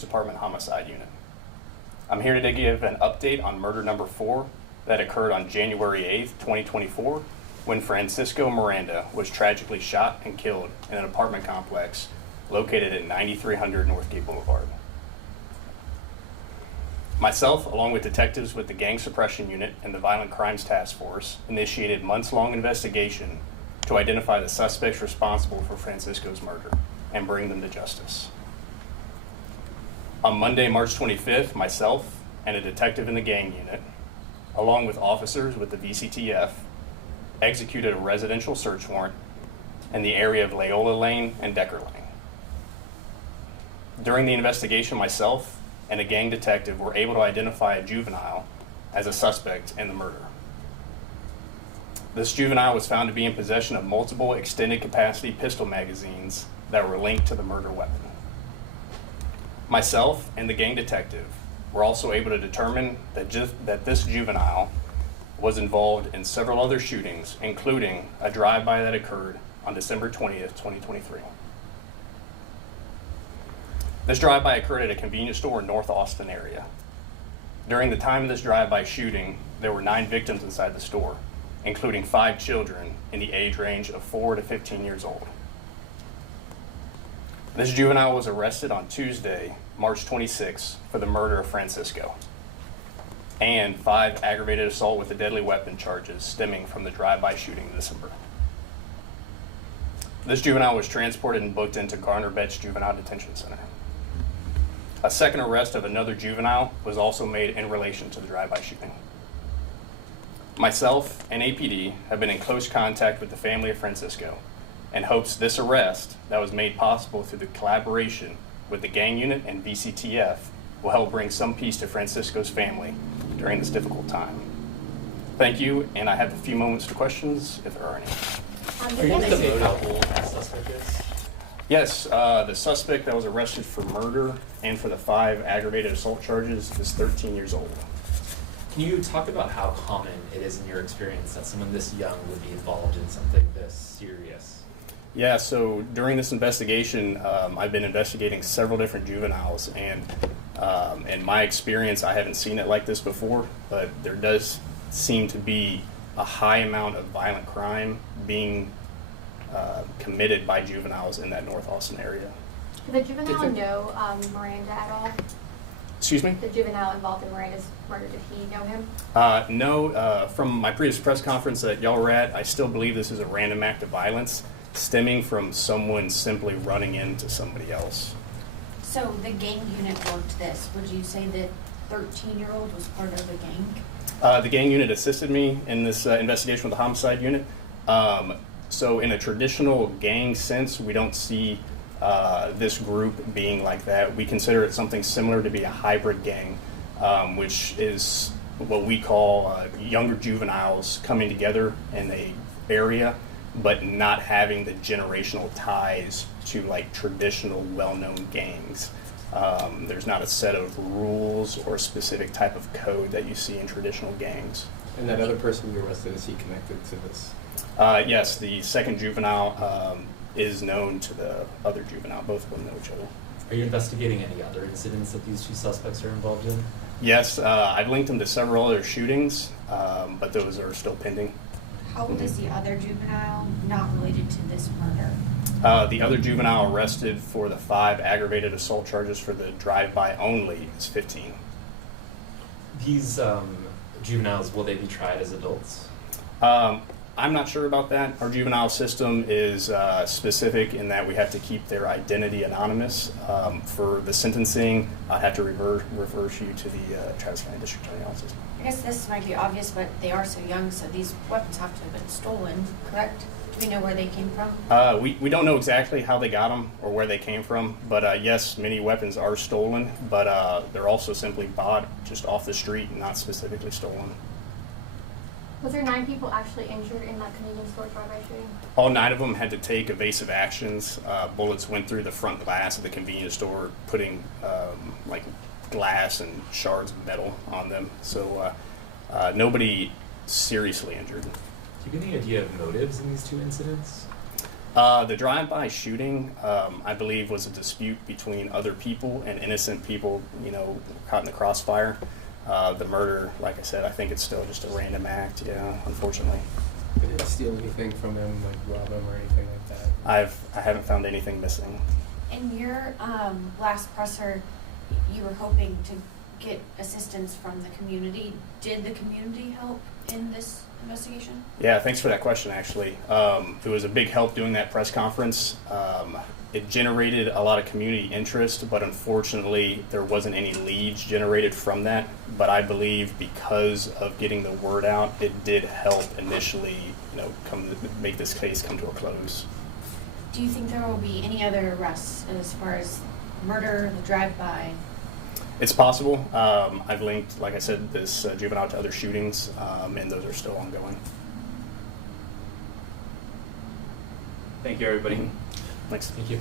Department Homicide Unit. I'm here to give an update on murder number 4 that occurred on January 8th, 2024, when Francisco Miranda was tragically shot and killed in an apartment complex located at 9300 Northgate Boulevard. Myself, along with detectives with the Gang Suppression Unit and the Violent Crimes Task Force, initiated months-long investigation to identify the suspects responsible for Francisco's murder and bring them to justice. On Monday, March 25th, myself and a detective in the gang unit, along with officers with the VCTF, executed a residential search warrant in the area of Loyola Lane and Decker Lane. During the investigation, myself and a gang detective were able to identify a juvenile as a suspect in the murder. This juvenile was found to be in possession of multiple extended capacity pistol magazines that were linked to the murder weapon. Myself and the gang detective were also able to determine that this juvenile was involved in several other shootings, including a drive-by that occurred on December 20th, 2023. This drive-by occurred at a convenience store in North Austin area. During the time of this drive-by shooting, there were 9 victims inside the store, including 5 children in the age range of 4 to 15 years old. This juvenile was arrested on Tuesday, March 26, for the murder of Francisco, and 5 aggravated assault with a deadly weapon charges stemming from the drive-by shooting in December. This juvenile was transported and booked into Garner Betts Juvenile Detention Center. A second arrest of another juvenile was also made in relation to the drive-by shooting. Myself and APD have been in close contact with the family of Francisco and hopes this arrest that was made possible through the collaboration with the gang unit and VCTF will help bring some peace to Francisco's family during this difficult time. Thank you, and I have a few moments for questions if there are any. Are you going to say how old the suspect is? Yes, the suspect that was arrested for murder and for the 5 aggravated assault charges is 13 years old. Can you talk about how common it is in your experience that someone this young would be involved in something this serious? Yeah, so during this investigation, I've been investigating several different juveniles, and in my experience, I haven't seen it like this before, but there does seem to be a high amount of violent crime being committed by juveniles in that North Austin area. Did the juvenile know Miranda at all? Excuse me? The juvenile involved in Miranda's murder, did he know him? No, from my previous press conference that y'all were at, I still believe this is a random act of violence stemming from someone simply running into somebody else. So the gang unit worked this. Would you say that 13-year-old was part of the gang? The gang unit assisted me in this investigation with the homicide unit. So in a traditional gang sense, we don't see this group being like that. We consider it something similar to be a hybrid gang, which is what we call younger juveniles coming together in a area, but not having the generational ties to like traditional well-known gangs. There's not a set of rules or a specific type of code that you see in traditional gangs. And that other person you arrested, is he connected to this? Yes, the second juvenile is known to the other juvenile. Both of them know each other. Are you investigating any other incidents that these 2 suspects are involved in? Yes, I've linked them to several other shootings, but those are still pending. How old is the other juvenile not related to this murder? The other juvenile arrested for the 5 aggravated assault charges for the drive-by only is 15. These juveniles, will they be tried as adults? I'm not sure about that. Our juvenile system is specific in that we have to keep their identity anonymous. For the sentencing, I'd have to refer you to the Travis County District Attorney Office. I guess this might be obvious, but they are so young, so these weapons have to have been stolen, correct? Do we know where they came from? We don't know exactly how they got them or where they came from, but yes, many weapons are stolen, but they're also simply bought just off the street and not specifically stolen. Was there 9 people actually injured in that convenience store drive-by shooting? All 9 of them had to take evasive actions. Bullets went through the front glass of the convenience store, putting like glass and shards of metal on them. So nobody seriously injured. Do you get any idea of motives in these 2 incidents? The drive-by shooting, I believe, was a dispute between other people and innocent people, you know, caught in the crossfire. The murder, like I said, I think it's still just a random act, yeah, unfortunately. They didn't steal anything from him, like rob him or anything like that. I haven't found anything missing. In your last presser, you were hoping to get assistance from the community. Did the community help in this investigation? Yeah, thanks for that question, actually. It was a big help doing that press conference. It generated a lot of community interest, but unfortunately, there wasn't any leads generated from that. But I believe because of getting the word out, it did help initially, you know, make this case come to a close. Do you think there will be any other arrests as far as murder, the drive-by? It's possible. I've linked, like I said, this juvenile to other shootings, and those are still ongoing. Thank you, everybody. Thanks. Thank you.